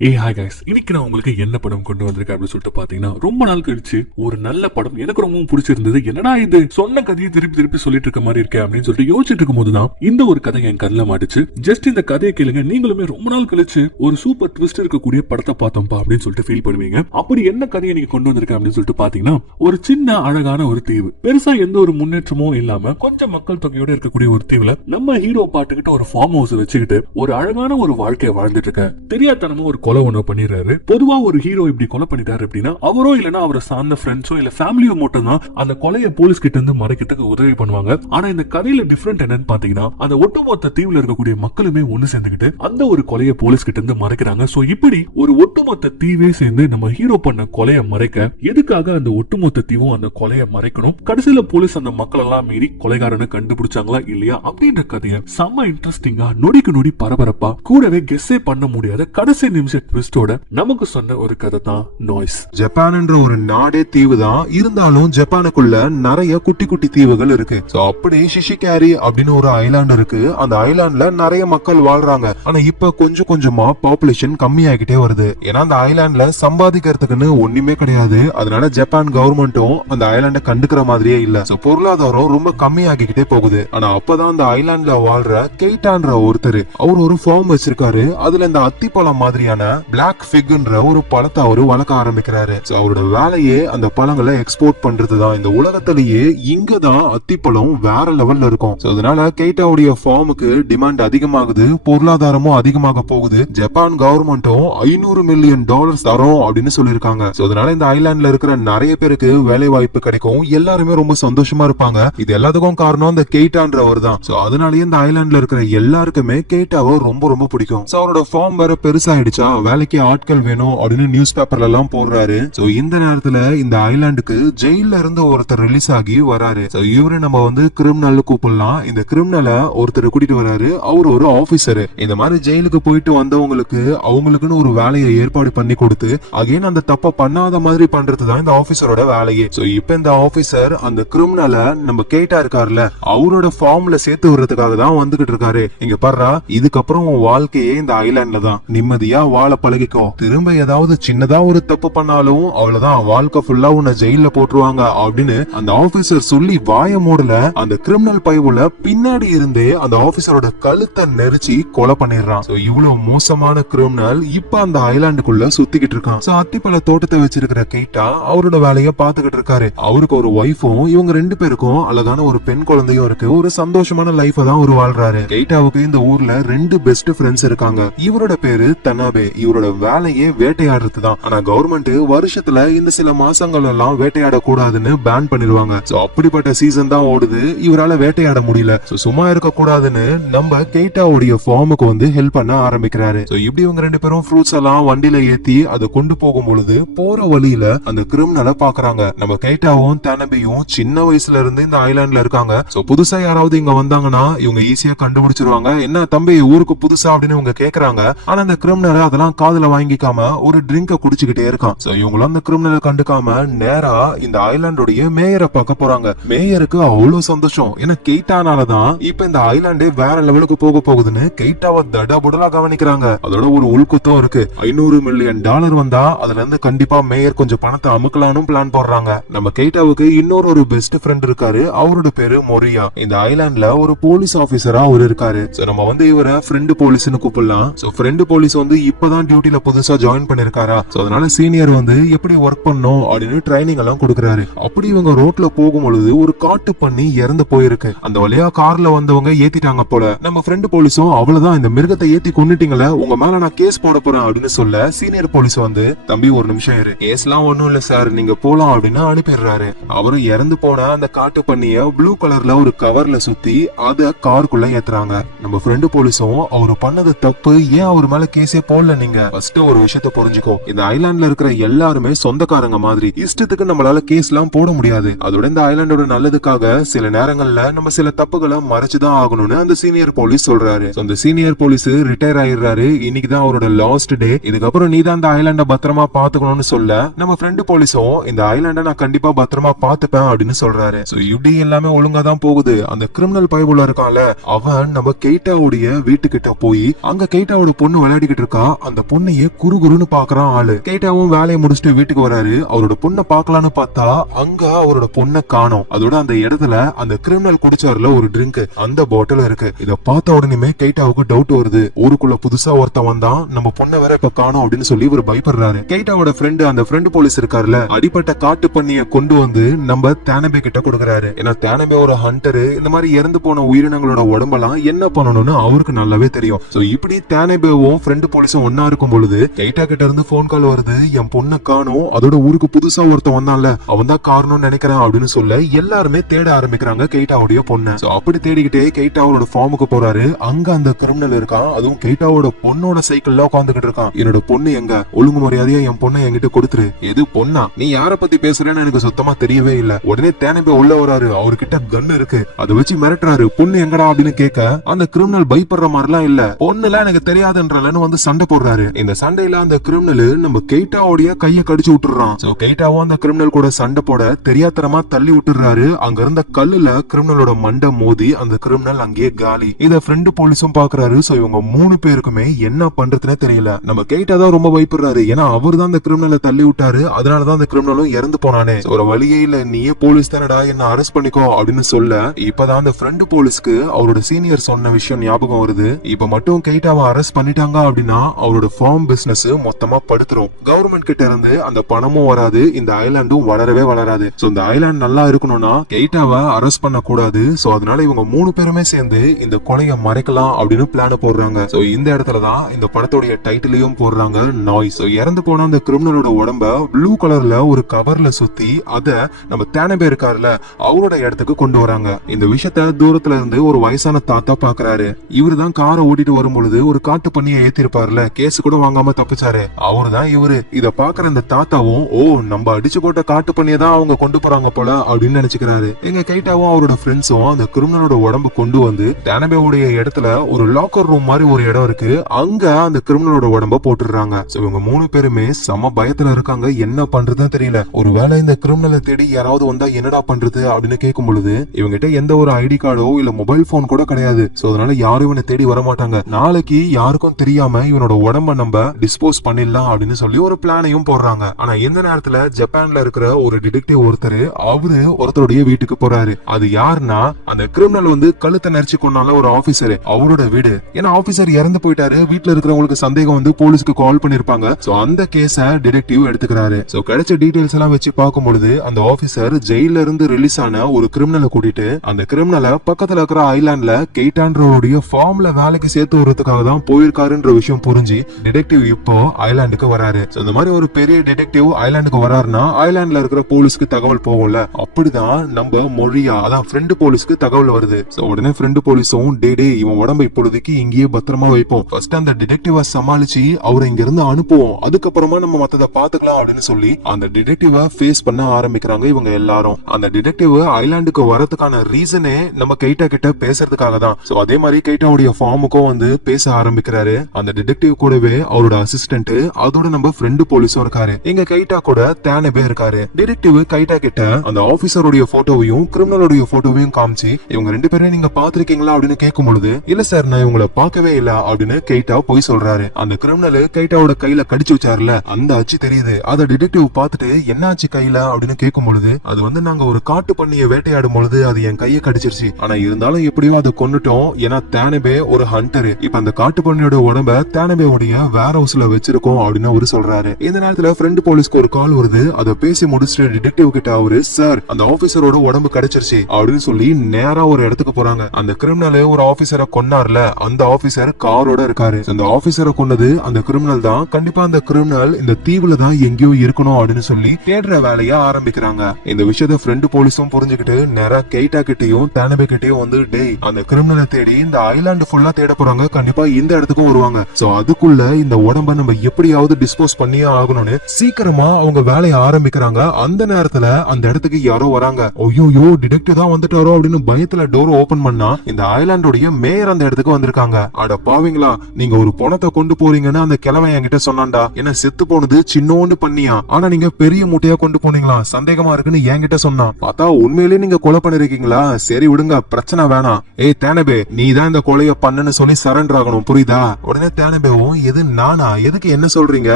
Hi guys, இன்னைக்கு நான் உங்களுக்கு என்ன படம் கொண்டு வந்திருக்கேன் அப்படின்னு சொல்லிட்டு பாத்தீங்கன்னா, ரொம்ப நாள் கழிச்சு ஒரு நல்ல படம் எனக்கு ரொம்பவும் பிடிச்சிருந்தது. என்னடா இது சொன்ன கதையை திருப்பி திருப்பி சொல்லிட்டு இருக்க மாதிரி இருக்கே அப்படின்னு சொல்லிட்டு யோசிச்சுட்டு இருக்கும் போதுதான் இந்த ஒரு கதை என் கண்ணில் மாட்டுச்சு. ஜஸ்ட் இந்த கதையை கேளுங்க, நீங்களுமே ரொம்ப நாள் கழிச்சு ஒரு சூப்பர் ட்விஸ்ட் இருக்கக்கூடிய படத்தை பார்த்தோம்ப்பா அப்படின்னு சொல்லிட்டு ஃபீல் பண்ணுவீங்க. அப்படி என்ன கதையை நீங்க கொண்டு வந்திருக்கேன் அப்படின்னு சொல்லிட்டு பாத்தீங்கன்னா, ஒரு சின்ன அழகான ஒரு தீவு, பெருசா எந்த ஒரு முன்னேற்றமும் இல்லாம கொஞ்சம் மக்கள் தொகையோட இருக்கக்கூடிய ஒரு தீவுல நம்ம ஹீரோ பாட்டுக்கிட்ட ஒரு ஃபார்ம் ஹவுஸ் வச்சுக்கிட்டு ஒரு அழகான ஒரு வாழ்க்கையை வாழ்ந்துட்டு இருக்க. தெரியாதனமா ஒரு கொலை ஒண்ணு பண்ணிடுறாரு. பொதுவா ஒரு ஹீரோ இப்படி கொலை பண்ணிட்டாரு அப்படின்னா அவரோ இல்லனா அவரை சார்ந்த ஃப்ரெண்ட்ஸோ இல்ல ஃபேமிலியோ மட்டும் தான் அந்த கொலையை போலீஸ் கிட்ட இருந்து மறைக்கிறதுக்கு உதவி பண்ணுவாங்க. ஆனா இந்த கதையில டிஃபரெண்ட் என்னன்னு பாத்தீங்கன்னா, அந்த ஒட்டுமொத்த தீவுல இருக்கக்கூடிய மக்களுமே ஒண்ணு சேர்ந்துக்கிட்டு அந்த ஒரு கொலையை போலீஸ் கிட்ட இருந்து மறைக்கிறாங்க. சோ இப்படி ஒரு ஒட்டுமொத்த தீவே சேர்ந்து நம்ம ஹீரோ பண்ண கொலையை மறைக்க, எதுக்காக அந்த ஒட்டுமொத்த தீவும் அந்த கொலையை மறைக்கணும், கடைசியில போலீஸ் அந்த மக்கள் எல்லாம் மீறி கொலைகாரனை கண்டுபிடிச்சாங்களா இல்லையா அப்படின்ற கதையை செம்ம இன்ட்ரெஸ்டிங்கா, நொடிக்கு நொடி பரபரப்பா, கூடவே கெஸ்ஸே பண்ண முடியாத கடைசி நிமிஷ ட்விஸ்டோட நமக்கு சொன்ன ஒரு கதை தான் நாய்ஸ். ஜப்பான்ன்ற ஒரு நாடே தீவு தான், இருந்தாலும் ஜப்பானுக்குள்ள நிறைய குட்டி குட்டி தீவுகள் இருக்கு. அப்படி ஷிஷிகாரி அப்படின்னு ஒரு ஐலாண்ட் இருக்கு. அந்த ஐலாண்ட்ல நிறைய மக்கள் வாழ்றாங்க. ஆனா இப்ப கொஞ்சம் கொஞ்சமா பாப்புலேஷன் கம்மியாகிட்டே வருது. ஏன்னா அந்த ஐலாண்ட்ல சம்பாதிக்கிறதுக்குன்னு ஒண்ணுமே கிடையாது. அதனால ஜப்பான் கவர்மெண்ட்டும் அந்த ஐலாண்ட கண்டுக்கிற மாதிரியே இல்ல. பொருளாதாரம் ரொம்ப கம்மியாகிக்கிட்டே போகுது. ஆனா அப்பதான் அந்த ஐலாண்ட்ல வாழ்ற கெய்டான்ற ஒருத்தர், அவர் ஒரு ஃபார்ம் வச்சிருக்காரு. அதுல இந்த அத்திப்பழம் மாதிரியான பிளாக் ஃபிக்ன்ற ஒரு பழத்தை அவரு வளர்க்க ஆரம்பிக்கிறாரு. அவரோட வேலையே அந்த பழங்களை எக்ஸ்போர்ட் பண்றதுதான். இந்த உலகத்திலேயே இங்கதான் அத்திப்பழம் வேற லெவல்ல இருக்கும். அதனால கெய்டாவுடைய ஃபார்முக்கு டிமாண்ட் அதிகமாகுது, பொருளாதாரமும் அதிகமாக போகுது. ஜப்பான் கவர்மெண்ட்டும் $500 மில்லியன் தரோம் அப்படின்னு சொல்லிருக்காங்க. அதனால இந்த ஐலாண்ட்ல இருக்கிற நிறைய பேருக்கு வேலை வாய்ப்பு கிடைக்கும். எல்லாருமே ரொம்ப சந்தோஷமா இருப்பாங்க. இது எல்லாத்துக்கும் காரணம் இந்த கெய்டான்றவர் தான். அதனாலயே இந்த ஐலாண்ட்ல இருக்கிற எல்லாருக்குமே கெய்டாவை ரொம்ப ரொம்ப பிடிக்கும். அவரோட ஃபார்ம் வேற பெருசாயிடுச்சா, வேலைக்கு ஆட்கள் வேணும் அப்படின்னு நியூஸ் பேப்பர்ல எல்லாம் போடுறாரு. இந்த நேரத்துல இந்த ஐலாண்டுக்கு ஜெயில இருந்து ஒருத்தர் ரிலீஸ் ஆகி வராரு. இவரு நம்ம வந்து கிரிமினல் கூப்பிடலாம். இந்த கிரிமினலை ஒருத்தர் கூட்டிட்டு வராரு. அவர் ஒரு ஆபீசர். இந்த மாதிரி ஜெயிலுக்கு போயிட்டு வந்தவங்களுக்கு அவங்களுக்குன்னு ஒரு வேலையை ஏற்பாடு பண்ணி கொடுத்து அகைன் அந்த தப்ப பண்ணாத மாதிரி பண்றதுதான் இந்த ஆபீசரோட வேலையே. இப்ப இந்த ஆபீசர் அந்த கிரிமினலை நம்ம கேட்டா இருக்காருல, அவரோட ஃபார்ம்ல சேர்த்து விடுறதுக்காக தான் வந்துகிட்டு இருக்காரு. இங்க பாரு, இதுக்கப்புறம் உன் வாழ்க்கையே இந்த ஐலாண்ட்ல தான், நிம்மதியா வாழ பழகிக்கோ. திரும்ப ஏதாவது சின்னதா ஒரு தப்பு பண்ணாலும் அவ்வளவுதான், வாழ்க்கை ஃபுல்லா உன்னை ஜெயில போட்டுருவாங்க அப்படின்னு அந்த ஆபீசர் சொல்லி வாய மூடல. அந்த கிரிமினல் பைவுல பின்னாடி இருந்தே அந்த ஆபீசரோட கழுத்தை நெரிச்சு கொலை பண்ணிடுறான். இவ்வளவு மோசமான கிரிமினல் இப்ப அந்த ஐலாண்டுக்குள்ள சுத்திக்கிட்டு இருக்கான். அத்திப்பழ தோட்டத்தை வச்சிருக்கிற கெய்டா அவரோட வேலையை பாத்துக்கிட்டு இருக்காரு. அவருக்கு ஒரு ஒய்ஃபும் இவங்க ரெண்டு பேருக்கும் அழகான ஒரு பெண் குழந்தையும் இருக்கு. ஒரு சந்தோஷமான லைஃப் தான் ஒரு வாழ்றாரு. கெய்டாவுக்கு இந்த ஊர்ல 2 பெஸ்ட் ஃப்ரெண்ட்ஸ் இருக்காங்க. இவரோட பேரு தனாபே. இவரோட வேலையே வேட்டையாடுறது தான். ஆனா கவர்மெண்ட் வருஷத்துல இந்த சில மாசங்கள் எல்லாம் வேட்டையாட கூடாதுன்னு பேன் பண்ணிடுவாங்க. அப்படிப்பட்ட சீசன் தான் ஓடுது. இவரால வேட்டையாட முடியல. சும்மா இருக்க கூடாதுன்னு நம்ம கெய்டாவுடைய ஃபார்முக்கு வந்து ஹெல்ப் பண்ண ஆரம்பிக்கிறாரு. இப்படி இவங்க ரெண்டு பேரும் ஃப்ரூட்ஸ் எல்லாம் வண்டியில ஏத்தி அதை கொண்டு போகும் பொழுது போற வழியில அந்த கிரிமினலை பாக்குறாங்க. நம்ம கெய்டாவும் தனபியும் சின்ன வயசுல இருந்து இந்த ஐலாண்ட்ல இருக்காங்க. புதுசா யாராவது இங்க வந்தாங்கன்னா இவங்க ஈஸியா கண்டுபிடிச்சிருவாங்க. என்ன தம்பி ஊருக்கு புதுசா அப்படின்னு இவங்க கேக்குறாங்க. ஆனா அந்த கிரிமினல் அதெல்லாம் காதுல வாங்கிக்காம ஒரு ட்ரிங்க குடிச்சுக்கிட்டே இருக்கான். இவங்களும் அந்த கிரிமினலை கண்டுக்காம நேரா இந்த ஐலாண்டோடைய மேயரை பார்க்க போறாங்க. மேயருக்கு அவ்வளவு சந்தோஷம். ஏன்னா கெய்டானாலதான் இப்ப இந்த ஐலாண்டே வேற லெவலுக்கு போக போகுதுன்னு கெய்டாவை தடபுடலா கவனிக்கிறாங்க. அதோட ஒரு உள்குத்தம் இருக்கு. $500 மில்லியன் வந்தா அதுல இருந்து கண்டிப்பா மேயர் கொஞ்சம் பணத்தை அமுக்கலான்னு பிளான் போடுறாங்க. நம்ம கெய்டாவுக்கு இன்னொரு பெஸ்ட் ஃப்ரெண்ட் இருக்காரு. அவரோட பேரு மொரியா. இந்த ஐலாண்ட்ல ஒரு போலீஸ் ஆபீசரா அவர் இருக்காரு. நம்ம வந்து இவரை ஃப்ரெண்ட் போலீஸ்னு கூப்பிடலாம். ஃப்ரெண்ட் போலீஸ் வந்து இப்பதான் டியூட்டில புதுசா ஜாயின் பண்ணிருக்காரா. அதனால சீனியர் வந்து எப்படி ஒர்க் பண்ணும் அப்படின்னு ட்ரைனிங் எல்லாம் கொடுக்கறாரு. அப்படி இவங்க ரோட்ல போகும்பொழுது ஒரு காட்டு பண்ணி இறந்து போயிருக்கு. அந்த வழியா கார்ல வந்தவங்க ஏத்திட்டாங்க போல. நம்ம ஃப்ரெண்ட் போலீஸும் அவ்வளவுதான், இந்த மிருகத்தை ஏத்தி கொன்னுட்டீங்களே, உங்க மேல நான் கேஸ் போட போறேன் அப்படின்னு சொல்ல சீனியர் போலீஸ் வந்து, தம்பி ஒரு நிமிஷம் இரு, கேஸ்லாம் ஒண்ணும் இல்ல சார், நீங்க போலாம் அப்படின்னு அனுப்பிடுறாரு. அவரும் இறந்து போன அந்த காட்டு பண்ணிய ப்ளூ கலர்ல ஒரு கவர்ல சுத்தி அத காருக்குள்ள ஏத்துறாங்க. நம்ம ஃப்ரெண்ட் போலீஸும் அவரு பண்ணது தப்பு, ஏன் அவர் மேல கேஸே போடல, நீங்க ஃபர்ஸ்ட் ஒரு விஷயத்தை புரிஞ்சுக்கோ, இந்த ஐலாண்ட்ல இருக்கிற எல்லாருமே சொந்தக்காரங்க மாதிரி, இஷ்டத்துக்கு நம்மளால கேஸ் எல்லாம் போட முடியாது. அதோட இந்த ஐலாண்டோட நல்லதுக்காக சில நேரங்கள்ல நம்ம சில தப்புகளை மறைச்சுதான் ஆகணும்னு அந்த சீனியர் போலீஸ் சொல்றாரு. அந்த சீனியர் போலீஸ் ரிட்டையர் ஆயிடுறாரு. இன்னைக்குதான் அவரோட லாஸ்ட் டே. இதுக்கப்புறம் நீ தான் இந்த ஐலாண்ட பத்திரமா பாத்துக்கணும்னு சொல்ல நம்ம ஃப்ரெண்ட் போலீஸும் இந்த ஐலாண்ட நான் கண்டிப்பா பத்திரமா பாத்துப்பேன் அப்படின்னு சொல்றாரு. இப்படி எல்லாமே ஒழுங்கா தான் போகுது. அந்த கிரிமினல் பைபுல இருக்கான்ல, அவன் நம்ம கெய்டாவுடைய வீட்டுக்கிட்ட போய் அங்க கெய்டாவோட பொண்ணு விளையாடிக்கிட்டு இருக்கா. அந்த பொண்ணையே குறுகுறுன்னு பாக்குறான் ஆளு. கேட்டாவும் வேலையை முடிச்சுட்டு வீட்டுக்கு வராரு. அவரோட பொண்ணை பாக்கலான்னு பார்த்தா அங்க அவரோட பொண்ணை காணோம். அதோட அந்த இடத்துல அந்த கிரிமினல் குடிச்சாருல ஒரு ட்ரிங்க், அந்த பாட்டில் இருக்கு. இத பார்த்த உடனே கேட்டாவுக்கு டவுட் வருது. ஊருக்குள்ள புதுசா ஒருத்தன் வந்தான், நம்ம பொண்ணை வேற இப்ப காணோம் அப்படின்னு சொல்லி இவர் பயப்படுறாரு. கேட்டாவோட ஃப்ரெண்டு, அந்த ஃப்ரெண்டு போலீஸ் இருக்காருல, அடிப்பட்ட காட்டு பண்ணிய கொண்டு வந்து நம்ம தேனபே கிட்ட கொடுக்கறாரு. ஏன்னா தேனபே ஒரு ஹண்டரு, இந்த மாதிரி இறந்து போன உயிரினங்களோட உடம்பெல்லாம் என்ன பண்ணணும்னு அவருக்கு நல்லாவே தெரியும். சோ இப்படி தேனபேவும் ஃப்ரெண்டு போலீஸும் ஒன்னா இருக்கும் பொழுது கேட்டா கிட்ட இருந்து போன் கால் வருது. என் பொண்ணை காணோம், அதோட ஊருக்கு புதுசா ஒருத்தன் வந்தான்ல, அவன் தான் காரணம்னு நினைக்கிறேன் அப்படின்னு சொல்ல எல்லாருமே தேட ஆரம்பிக்கிறாங்க கேட்டாவுடைய பொண்ணை. சோ அப்படி தேடிக்கிட்டே கேட்டாவோட ஃபார்முக்கு போறாரு. அங்க அந்த கிரிமினல் இருக்கான், அதுவும் கேட்டாவோட பொண்ணோட சைக்கிள்ல உட்காந்துக்கிட்டு இருக்கான். என்னோட பொண்ணு எங்க, ஒழுங்கு மரியாதையா என் பொண்ணை என்கிட்ட கொடுத்துரு. எது பொண்ணா, நீ யார பத்தி பேசுறேன்னு எனக்கு சுத்தமா தெரியவே இல்ல. உடனே தேனபே உள்ள வராரு. அவர்கிட்ட கன் இருக்கு, அதை வச்சு மிரட்டுறாரு. பொண்ணு எங்கடா அப்படின்னு கேட்க அந்த கிரிமினல் பயப்படுற மாதிரிலாம் இல்ல, பொண்ணுலாம் எனக்கு தெரியாதுன்றலன்னு வந்து சண்டை போடுறாரு. இந்த சண்டையில அந்த கிரிமினல் நம்ம கேட்டாவோடைய கைய கடிச்சு விட்டுறான். சோ கேட்டாவும் அந்த கிரிமினல் கூட சண்டை போட தெரியாதரமா தள்ளி விட்டுறாரு. அங்க இருந்த கல்லுல கிரிமினலோட மண்டை மோதி அந்த கிரிமினல் அங்கேயே காலி. இத ஃப்ரெண்டு போலீஸும் பாக்குறாரு. சோ இவங்க 3 பேருக்குமே என்ன பண்றதுனே தெரியல. நம்ம கேட்டாதான் ரொம்ப பயப்படுறாரு. ஏன்னா அவர் தான் அந்த கிரிமினலை தள்ளி விட்டாரு, அதனாலதான் அந்த கிரிமினலும் இறந்து போனானே. ஒரு வழியே இல்ல, நீயே போலீஸ் தானடா, என்ன அரெஸ்ட் பண்ணிக்கோ அப்படின்னு சொல்ல இப்பதான் அந்த ஃப்ரெண்டு போலீஸ்க்கு அவரோட சீனியர் சொன்ன விஷயம் ஞாபகம் வருது. இப்ப மட்டும் கேட்டாவை அரெஸ்ட் பண்ணிட்டாங்க அப்படின்னா அவரோட ஃபார்ம் பிசினஸ் மொத்தமா படுத்துரும். கவர்மெண்ட் கிட்ட இருந்து அந்த பணமும் வராது, இந்த ஐலாண்டும் வளரவே வளராது. சோ இந்த ஐலாண்ட் நல்லா இருக்கணும்னா கேட்டாவை அரெஸ்ட் பண்ண கூடாது. சோ அதனால இவங்க 3 பேருமே சேர்ந்து இந்த கொலையை மறைக்கலாம் அப்படின்னு பிளான் போடுறாங்க. சோ இந்த இடத்துலதான் இந்த படத்தோடைய டைட்டிலையும் போடுறாங்க, நாய்ஸ். இறந்து போன அந்த கிரிமினலோட உடம்ப ப்ளூ கலர்ல ஒரு கவர்ல சுத்தி அத நம்ம தேனபே இருக்காருல அவரோட இடத்துக்கு கொண்டு வராங்க. இந்த விஷயத்த தூரத்துல இருந்து ஒரு வயசான தாத்தா பாக்குறாரு. இவரு தான் காரை ஓட்டிட்டு வரும் பொழுது ஒரு காட்டு பண்ணியை ஏத்திருப்பாருல, கேஸ் கூட வாங்காம தப்பிச்சாரு, அவரு தான் இவரு. இத பாக்குற அந்த தாத்தாவும், ஓ நம்ம அடிச்சு போட்ட காட்டு பண்ணியை தான் அவங்க கொண்டு போறாங்க போல அப்படின்னு நினைச்சுக்கிறாரு. எங்க கைட்டாவும் அவரோட ஃப்ரெண்ட்ஸும் அந்த கிரிமினலோட உடம்பு கொண்டு வந்து தேனபேவுடைய இடத்துல ஒரு லாக்கர் ரூம் மாதிரி ஒரு இடம் இருக்கு, அங்க அந்த கிரிமினலோட உடம்ப போட்டுறாங்க. இவங்க 3 பேருமே சம பயத்துல இருக்காங்க, என்ன பண்றதுன்னு தெரியல. ஒருவேளை இந்த கிரிமினலை தேடி யாராவது வந்தா என்னடா பண்றது அப்படின்னு கேட்கும் பொழுது இவங்கிட்ட எந்த ஒரு ஐடி கார்டோ இல்ல மொபைல் போன் கூட கிடையாது. சோ அதனால யாரும் இவனை தேடி வர மாட்டாங்க. நாளைக்கு யாருக்கும் தெரியாம இவனோட உடம்ப நம்ம டிஸ்போஸ் பண்ணிடலாம் அப்படின்னு சொல்லி ஒரு பிளானையும் போடுறாங்க. ஆனா இந்த நேரத்துல ஜப்பான்ல இருக்கிற ஒரு டிடெக்டிவ் ஒருத்தர் அவரு ஒருத்தருடைய வீட்டுக்கு போறாரு. அது யாருன்னா அந்த கிரிமினல் வந்து கழுத்தை நெரிச்சு கொண்டால ஒரு ஆபீசர், அவரோட வீடு. ஏன்னா ஆபீசர் இறந்து போயிட்டாரு, வீட்டுல இருக்கிறவங்களுக்கு சந்தேகம் வந்து போலீஸ்க்கு கால் பண்ணிருப்பாங்க. சோ அந்த கேஸ டிடெக்டிவ் எடுத்துக்கிறாரு. சோ கிடைச்ச டீடைல்ஸ் எல்லாம் வச்சு பார்க்கும் பொழுது அந்த ஆபீசர் ஜெயில இருந்து ரிலீஸ் ஆன ஒரு கிரிமினலை கூட்டிட்டு அந்த கிரிமினலை பக்கத்துல இருக்கிற ஐலாண்ட்ல கெய்டான்றவருடைய ஃபார்ம்ல வேலைக்கு சேர்த்து வர்றதுக்காக தான் போயிருக்காருன்ற விஷயம் புரிஞ்சு டிடெக்டிவ் இப்போ ஐலாண்டுக்கு வராரு. இந்த மாதிரி ஒரு பெரிய டிடெக்டிவ் ஐலாண்டுக்கு வராருன்னா ஐலாண்ட்ல இருக்கிற போலீஸ்க்கு தகவல் போகும்ல, அப்படிதான் நம்ம மொழியா அதான் ஃப்ரெண்டு போலீஸ்க்கு தகவல் வருது. உடனே ஃப்ரெண்டு போலீஸும் டே இவன் உடம்பு இப்பொழுதைக்கு இங்கேயே பத்திரமா வைப்போம், ஃபர்ஸ்ட் அந்த டிடெக்டிவ சமாளிச்சு அவரை இங்க இருந்து அனுப்புவோம், அதுக்கப்புறமா நம்ம மத்தத பாத்துக்கலாம் அப்படின்னு சொல்லி அந்த டிடெக்டிவ ஃபேஸ் பண்ண ஆரம்பிக்கிறாங்க இவங்க எல்லாரும். அந்த டிடெக்டிவ் ஐலாண்டுக்கு வரதுக்கான ரீசனே நம்ம கைட்டா கிட்ட பேசுறதுக்காக தான். சோ அதே மாதிரி கைட்டாவுடைய ஃபார்முக்கும் வந்து பேச ஆரம்பிக்கிறாரு. அந்த டிடெக்டிவ் கூடவே அவரோட அசிஸ்டன்ட், அதோட நம்ம ஃப்ரெண்டு போலீஸும் இருக்காரு. எங்க கைட்டா கூட தேனபே இருக்காரு. டிடெக்டிவ் கைட்டா கிட்ட அந்த ஆபீசருடைய போட்டோவையும் கிரிமினலுடைய போட்டோவையும் காமிச்சு இவங்க 2 பேரையும் நீங்க பாத்திருக்கீங்களா அப்படின்னு கேட்கும் பொழுது இல்ல சார் நான் இவங்களை பார்க்கவே இல்ல அப்படின்னு கைட்டா போய் சொல்றாரு. அந்த கிரிமினல் கைட்டாவோட கையில கடிச்சு வச்சாருல அந்த அச்சு தெரியுது. அத டிடெக்டிவ் பார்த்துட்டு என்ன ஆச்சு கையில அப்படின்னு கேட்கும் பொழுது அது வந்து நாங்க ஒரு காட்டு பண்ணிய வேட்டையாடும் பொழுது அது என் கையை கடிச்சிருச்சு, ஆனா இருந்தாலும் எப்படியோ அதை கொண்டுட்டோம், ஏன்னா தேனபே ஒரு ஹண்டரு, இப்ப அந்த காட்டு பண்ணியோட உடம்ப தேனபேவுடைய வேர் ஹவுஸ்ல வச்சிருக்கோம் அப்படின்னு அவரு சொல்றாரு. இந்த நேரத்துல ஃப்ரெண்டு போலீஸ்க்கு ஒரு கால் வருது. அதை பேசி முடிச்சுட்டு டிடெக்டிவ் கிட்ட அவரு சார் அந்த ஆபீசரோட உடம்பு கிடைச்சிருச்சு அப்படின்னு சொல்லி நேரா ஒரு இடத்துக்கு போறாங்க. அந்த கிரிமினல் ஒரு ஆபீசரை கொன்னார்ல அந்த ஆபீசர் காரோட இருக்காரு. அந்த ஆபீசரை கொன்னது அந்த கிரிமினல் தான், கண்டிப்பா அந்த கிரிமினல் இந்த தீவுல தான் எங்கேயோ இருக்கணும் அப்படின்னு சொல்லி தேடுற வேலைய ஆரம்பிக்கிறாங்க. இந்த விஷயத்த ஃப்ரெண்டு போலீஸும் புரிஞ்சுக்கிட்டு நேரா கெய்டா கிட்டையும் தேனபே கிட்டையும் வந்து டேய் அந்த கிரிமினலை தேடி இந்த ஐலாண்டு ஃபுல்லா தேட போறாங்க, கண்டிப்பா இந்த இடத்துக்கும் வருவாங்க, சோ அதுக்குள்ள இந்த உடம்ப நம்ம எப்படியாவது டிஸ்போஸ் பண்ணியே ஆகணும்னு சீக்கிரமா அவங்க வேலையை ஆரம்பிக்கிறாங்க. அந்த நேரத்துல அந்த இடத்துக்கு யாரோ வராங்க. ஐயோ டிடெக்டிவ் தான் வந்துட்டாரோ அப்படின்னு பயத்துல டோர் ஓபன் பண்ணா இந்த ஐலாண்டோடைய மேயர் அந்த இடத்துக்கு வந்திருக்காங்க. அட பாவீங்களா, நீங்க ஒரு பணத்தை கொண்டு போறீங்கன்னு அந்த கிழவன் என்கிட்ட சொன்னான்டா, என்ன செத்து போனது சின்னோண்டு பண்ணியா, ஆனா நீங்க பெரிய மூட்டையா கொண்டு போனீங்களா, சந்தேகமா இருக்குன்னு என்கிட்ட சொன்னான், பார்த்தா உண்மையிலேயே நீங்க கொலை பண்ணிருக்கீங்களா, சரி விடுங்க பிரச்சனை வேணாம், ஏய் தேனபே நீ தான் இந்த கொலைய பண்ணுன்னு சொல்லி சரண்டர் ஆகணும் புரியுதா. உடனே தேனபேவும் எது நானா? எதுக்கு என்ன சொல்றீங்க?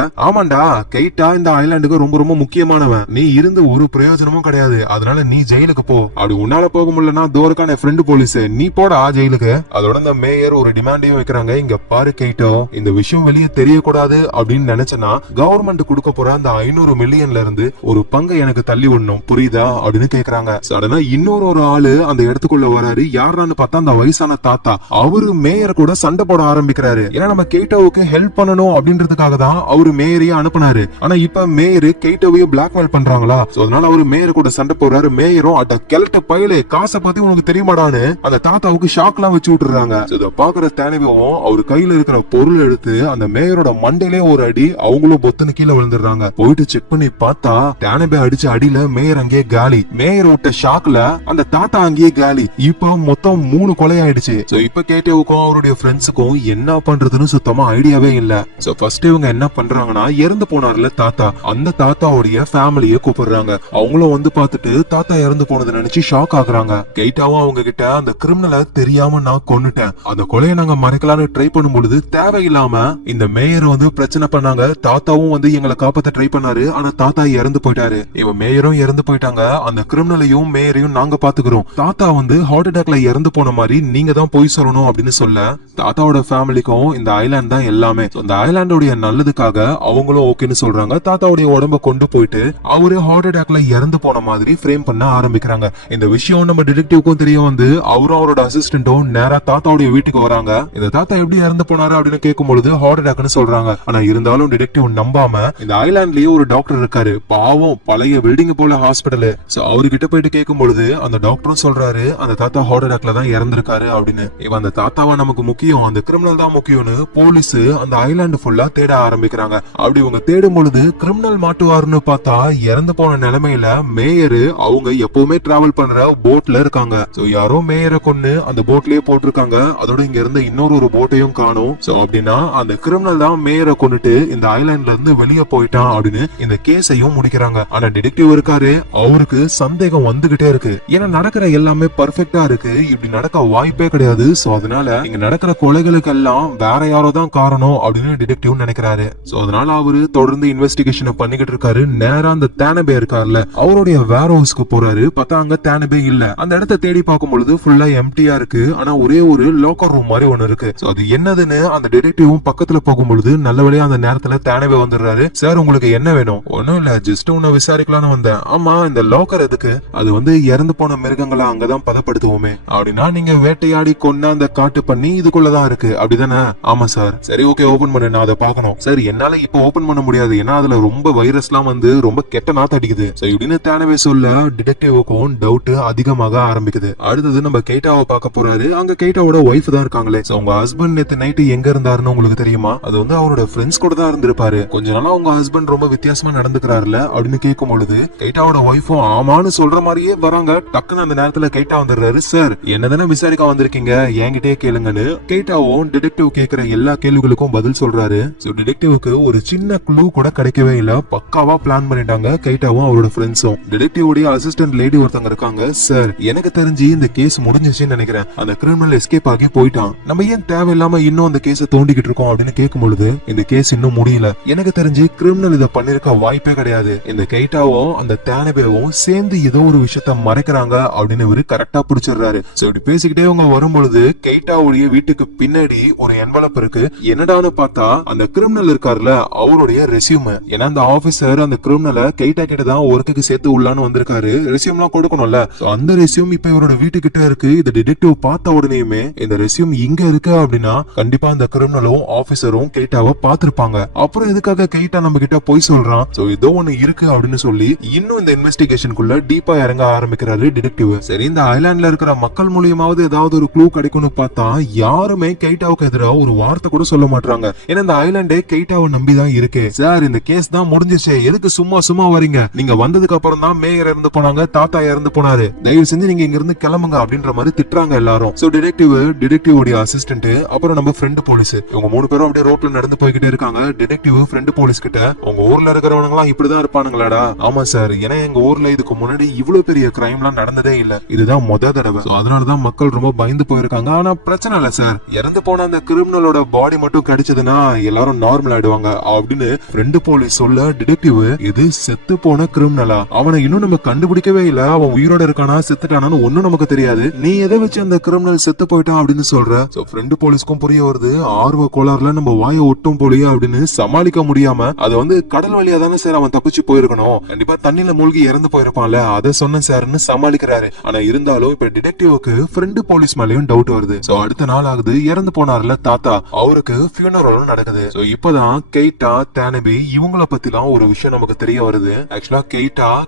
ஆமாண்டா, கைட்டா இந்த ஐலாண்டுக்கு ரொம்ப ரொம்ப முக்கியமானவன். நீ இருந்து ஒரு பிரயோஜனமும் கிடையாது. அதனால நீ ஜெயிலுக்கு போ. அப்படி உன்னால போக முடியலன்னா தோருக்கான ஃப்ரெண்டு போலீஸ், நீ போடா ஜெயிலுக்கு. அதோட இந்த மேயர் ஒரு டிமாண்டையும் வைக்கிறாங்க. இங்க பாரு கைட்டோ, இந்த விஷயம் வெளியே தெரியக்கூடாது அப்படின்னு நினைச்சனா கவர்மெண்ட் கொடுக்க போற அந்த 500 மில்லியன்ல இருந்து ஒரு பங்கை எனக்கு தள்ளி விடணும், புரியுதா அப்படின்னு கேக்குறாங்க. சடனா இன்னொரு ஆளு அந்த இடத்துக்குள்ள வராரு. யாரான்னு பார்த்தா அந்த வயசான தாத்தா. அவரு மேயர் கூட சண்டை போட ஆரம்பிக்கிறாரு. ஏன்னா நம்ம கெய்டோவுக்கு ஹெல்ப் பண்ணணும் அப்படின்றதுக்காக தான் அவரு மேயரையே அனுப்புனாரு. ஆனா இப்ப மேயரு கெய்டோவையும் பிளாக்மெயில் பண்றாங்களா, அதனால அவரு மேயர் கூட சண்டை போடுறாரு. மேயரும் அட கெல்ட்ட பயிலே, காசை பத்தி உனக்கு தெரியுமாடான்னு அந்த தாத்தாவுக்கு ஷாக் எல்லாம் வச்சு விட்டுறாங்க. இத பாக்குற தேனவியும் அவர் கையில இருக்கிற பொருள் எடுத்து அந்த மேயரோட மண்டையிலே ஒரு அடி, அவங்களும் பொத்துன்னு கீழே விழுந்துடுறாங்க. போயிட்டு செக் பண்ணி பார்த்தா தேனபே அடிச்ச அடியில மேயர் அங்கேயே காலி. மேயர் விட்ட ஷாக்ல அந்த தாத்தா அங்கேயே காலி. இப்ப மொத்தம் 3 கொலை ஆயிடுச்சு. சோ இப்ப கேட்டவுக்கும் அவருடைய ஃப்ரெண்ட்ஸுக்கும் என்ன பண்றதுன்னு சுத்தமா ஐடியாவே இல்ல. சோ ஃபர்ஸ்ட் இவங்க என்ன பண்றாங்கன்னா, இறந்து போனார்ல தாத்தா, அந்த தாத்தாவுடைய ஃபேமிலியை கூப்பிடுறாங்க. அவங்களும் வந்து பார்த்துட்டு தாத்தா இறந்து போனதை நினைச்சு ஷாக் ஆகுறாங்க. கைட்டாவும் அவங்க கிட்ட அந்த கிரிமினலை தெரியாம நான் கொன்னுட்டேன், அந்த கொலையை நாங்க மறைக்கலாம்னு ட்ரை பண்ணும் பொழுது தேவையில்லாம இந்த மேயர் வந்து பிரச்சனை பண்ணாங்க. தாத்தாவும் வந்து எங்களை காப்பாத்த ட்ரை பண்ணாரு, ஆனா தாத்தா இறந்து போயிட்டாரு. இவன் மேயரும் இறந்து போயிட்டாங்க. அந்த கிரிமினலையும் மேயரையும் நாங்க பாத்துக்கிறோம். தாத்தா வந்து ஹார்ட் அட்டாக்ல இறந்து போன மாதிரி நீங்க தான் போய் சொல்லணும் அப்படின்னு சொல்ல, தாத்தாவோட ஃபேமிலிக்கும் இந்த ஐலாண்ட் தான் எல்லாமே. அந்த ஐலாண்டோடைய நல்லதுக்காக அவங்களும் ஓகேன்னு சொல்றாங்க. தாத்தாவுடைய உடம்ப கொண்டு போயிட்டு அவரு ஹார்ட் அட்டாக்ல இறந்து போன மாதிரி ஃப்ரேம் பண்ண ஆரம்பிக்கிறாங்க. இந்த விஷயம் நம்ம டிடெக்டிவ்க்கும் தெரிய வந்து அவரும் அவரோட அசிஸ்டன்ட்டும் நேரா தாத்தாவுடைய வீட்டுக்கு வராங்க. இந்த தாத்தா எப்படி இறந்து போனாரு அப்படின்னு கேட்கும் பொழுது ஹார்ட் அட்டாக்னு சொல்றாங்க. ஆனா இருந்தாலும் டிடெக்டிவ் நம்பாம இந்த ஐலாண்ட்லயே ஒரு டாக்டர் இருக்காரு, பாவம் பழைய பில்டிங் போல ஹாஸ்பிடல். அவர்கிட்ட போயிட்டு கேட்கும் பொழுது அந்த டாக்டரும் சொல்றாரு அந்த தாத்தா ஹார்ட் அட்டாக்ல தான் இறந்திருக்காரு அப்படின்னு. இவன் அந்த தாத்தாவா நமக்கு முக்கியம், அந்த கிரிமினல் தான் முக்கியம்னு போலீஸ் அந்த ஐலாண்டு ஃபுல்லா தேட ஆரம்பிக்கிறாங்க. அப்படி இவங்க தேடும் பொழுது கிரிமினல் மாட்டுவாருன்னு பார்த்தா இறந்து போன நிலைமையில மேயரு அவங்க எப்பவுமே டிராவல் பண்ற போட்ல இருக்காங்க. சோ யாரோ மேயரை கொன்னு அந்த போட்லயே போட்டிருக்காங்க. அதோட இங்க இருந்த இன்னொரு போட்டையும் காணும். சோ அப்படின்னா அந்த கிரிமினல் தான் மேயரை கொன்னுட்டு இந்த ஐலாண்ட்ல இருந்து வெளியே போயிட்டான் அப்படின்னு இந்த கேஸையும் முடிக்கிறாங்க. ஆனா டிடெக்டிவ் இருக்காரு, அவருக்கு சந்தேகம் வந்துகிட்டே இருக்கு. ஏன்னா நடக்கிற எல்லாமே பர்ஃபெக்டா இருக்கு, இப்படி நடக்க வாய்ப்பே கிடையாது. சோ அதனால இங்க நடக்கிற கொலைகளுக்கு எல்லாம் வேற யாரோ தான் காரணம் அப்படின்னு டிடெக்டிவ் நினைக்கிறாரு. சோ அதனால அவரு தொடர்ந்து இன்வெஸ்டிகேஷன் பண்ணிக்கிட்டு இருக்காரு. நேரா அந்த தேனபே இருக்காருல்ல, அவருடைய வேர் ஹவுஸ்க்கு போறாரு. பார்த்தா அங்க தேனபே இல்ல. அந்த இடத்தை தேடி பார்க்கும் பொழுது ஃபுல்லா எம்டியா இருக்கு. ஆனா ஒரே ஒரு லாக்கர் ரூம் மாதிரி ஒண்ணு இருக்கு. சோ அது என்னதுன்னு அந்த டிடெக்டிவும் பக்கத்துல போகும் பொழுது நல்ல வேளையா அந்த நேரத்துல தேனபே வந்துடுறாரு. சார் உங்களுக்கு என்ன வேணும்? ஒன்னும் இல்ல, ஜஸ்ட் உன்னை விசாரிக்கலாம்னு வந்தேன். ஆமா இந்த லாக்கர் எதுக்கு? அது வந்து இறந்து போன மிருகங்களை அங்கதான் பதப்படுத்துவோமே. அப்படின்னா நீங்க வேட்டையாடி கொன்ன அந்த காட்டு பண்ணி இதுக்குள்ளதான் இருக்கு அப்படிதானே? ஆமா சார். சரி ஓகே, ஓபன் பண்ணு, நான் அதை பார்க்கணும். சார் என்னால இப்ப ஓபன் பண்ண முடியாது, ஏன்னா அதுல ரொம்ப வைரஸ் எல்லாம் வந்து ரொம்ப கெட்ட நாத்து அடிக்குது. சரி இப்படின்னு தேனவே சொல்ல டிடெக்டிவுக்கும் டவுட் அதிகமாக ஆரம்பிக்குது. அடுத்தது நம்ம கைட்டாவை பார்க்க போறாரு. அங்க கைட்டாவோட ஒய்ஃப் தான் இருக்காங்களே. உங்க ஹஸ்பண்ட் நேத்து நைட்டு எங்க இருந்தாருன்னு உங்களுக்கு தெரியுமா? அது வந்து அவரோட ஃப்ரெண்ட்ஸ் கூட தான் இருந்திருப்பாரு. கொஞ்ச நாளா உங்க ஹஸ்பண்ட் ரொம்ப வித்தியாசமா நடந்துக்கிறாருல அப்படின்னு கேட்கும் பொழுது கைட்டாவோட ஒய்ஃபும் ஆமான்னு சொல்ற மாதிரியே வராங்க. டக்குன்னு அந்த நேரத்துல கைட்டா வந்துடுறாரு. சார் என்னதானே விசாரிக்க வந்திருக்கீங்க, என்கிட்டயே கேளுங்கன்னு கைட்டாவும் டிடெக்டிவ் கேட்கிற எல்லா கேள்விகளுக்கும் பதில் சொல்றாரு. சோ டிடெக்டிவ்க்கு ஒரு சின்ன க்ளூ கூட கிடைக்கவே இல்ல. பக்காவா பிளான் பண்ணிட்டாங்க கைட்டாவும் அவரோட ஃப்ரெண்ட்ஸும். டிடெக்டிவ் உடைய அசிஸ்டன்ட் லேடி ஒருத்தங்க இருக்காங்க. சார் எனக்கு தெரிஞ்சு இந்த கேஸ் முடிஞ்சிச்சுன்னு நினைக்கிறேன், அந்த கிரிமினல் எஸ்கேப் ஆகி போயிட்டான், நம்ம ஏன் தேவையில்லாம இன்னும் அந்த கேஸை தோண்டிக்கிட்டு இருக்கோம் அப்படின்னு கேட்கும் பொழுது இந்த கேஸ் இன்னும் முடியல, எனக்கு தெரிஞ்சு கிரிமினல் இதை பண்ணிருக்க வாய்ப்பே கிடையாது, இந்த கைட்டாவும் அந்த தேனபேவும் சேர்ந்து ஏதோ ஒரு விஷயத்த மறைக்கிறாங்க அப்படின்னு இவரு கரெக்டா பிடிச்சிடுறாரு. சோ இப்படி பேசிக்கிட்டே அவங்க வரும்பொழுது கைட்டாவுடைய வீட்டுக்கு பின்னாடி ஒரு என்வலப் இருக்கு. என்னடான்னு பார்த்தா அந்த கிரிமினல் இருக்காருல அவருடைய ரெசியூம். ஏன்னா அந்த ஆபீசர் அந்த கிரிமினலை கைட்டா கிட்ட தான் ஒர்க்குக்கு சேர்த்து உள்ளான்னு வந்திருக்காரு, ரெசியூம் எல்லாம் கொடுக்கணும்ல. அந்த ரெசியூம் இப்ப இவரோட வீட்டுக்கிட்ட இருக்கு. இந்த டிடெக்டிவ் பார்த்த உடனேயுமே இந்த ரெசியூம் இங்க இருக்கு அப்படின்னா கண்டிப்பா அந்த கிரிமினலும் ஆபீசரும் கைட்டாவை பார்த்திருப்பாங்க. அப்புறம் எதுக்காக கைட்டா நம்ம கிட்ட போய் சொல்றான்? சோ ஏதோ ஒண்ணு இருக்கு அப்படின்னு சொல்லி இன்னும் இந்த இன்வெஸ்டிகேஷனுக்குள்ள டீப்பா இறங்க ஆரம்பிக்கிறாரு டிடெக்டிவ். சரி இந்த ஐலாண்ட்ல இருக்கிற மக்கள் மூலியமாவது ஏதாவது ஒரு க்ளூ கிடைக்கும்னு பார்த்தா யாருமே கைட்டாவுக்கு எதிராக ஒரு வார்த்தை கூட சொல்ல மாட்டாங்க. ஏன்னா இந்த ஐலாண்டே கைட்டாவை நம்பிதான் இருக்கு. சார் இந்த கேஸ் தான் முடிஞ்சிச்சு, எதுக்கு சும்மா சும்மா வரீங்க? நீங்க வந்ததுக்கு அப்புறம் தான் மேயர் இறந்து போனாங்க, தாத்தா இறந்து போனாரு, தயவு செஞ்சு நீங்க இங்க இருந்து கிளம்புங்க அப்படின்ற மாதிரி திட்டுறாங்க எல்லாரும். சோ டிடெக்டிவ் உடைய அசிஸ்டன்ட் அப்புறம் நம்ம ஃப்ரெண்ட் போலீஸ் இவங்க 3 பேரும் அப்படியே ரோட்ல நடந்து போய்கிட்டே இருக்காங்க. டிடெக்டிவ் ஃப்ரெண்ட் போலீஸ் கிட்ட உங்க ஊர்ல இருக்கிறவங்க எல்லாம் இப்படிதான் இருப்பானுங்களாடா? ஆமா சார், ஏன்னா எங்க ஊர்ல இதுக்கு முன்னாடி இவ்வளவு பெரிய கிரைம் எல்லாம் நடந்ததே இல்ல, இதுதான் முத தடவை. அதனாலதான் மக்கள் ரொம்ப பயந்து போயிருக்காங்க. ஆனா பிரச்சனை இல்ல சார், இறந்து போன அந்த கிரிமினலோட பாடி மட்டும் கிடைச்சதுன்னா எல்லாரும் நார்மல் ஆயிடுவாங்க அப்படின்னு ஃப்ரெண்டு போலீஸ் சொல்ல டிடெக்டிவ் இது செத்து போன கிரிமினலா, அவனை இன்னும் நம்ம கண்டுபிடிக்கவே இல்ல, அவன் உயிரோட இருக்கானா செத்துட்டானான்னு ஒன்னும் நமக்கு தெரியாது, நீ எதை வச்சு அந்த கிரிமினல் செத்து போயிட்டான் அப்படின்னு சொல்ற. சோ ஃப்ரெண்டு போலீஸ்க்கும் புரிய வருது, ஆர்வ கோளாறுல நம்ம வாயை ஒட்டும் போலியா அப்படின்னு சமாளிக்க முடியாம அது வந்து கடல் வழியா தானே சார் அவன் தப்பிச்சு போயிருக்கணும், கண்டிப்பா தண்ணியில மூழ்கி இறந்து போயிருப்பான்ல, அதை சொன்னேன் சார்னு சமாளிக்கிறாரு. ஆனா இருந்தாலும் இப்ப டிடெக்டிவ்க்கு ஃப்ரெண்டு போலீஸ் மேலயும் டவுட் வருது. சோ அடுத்த நாள் ஆகுது, இறந்து போனார்ல தாத்தா, அவருக்கு ஃபியூனரலும் நடக்குது. சோ இப்பதான் கெய்டா தானபே இவங்கள பத்திலாம் ஒரு விஷயம் நமக்கு தெரிய வருது. ஆக்சுவலா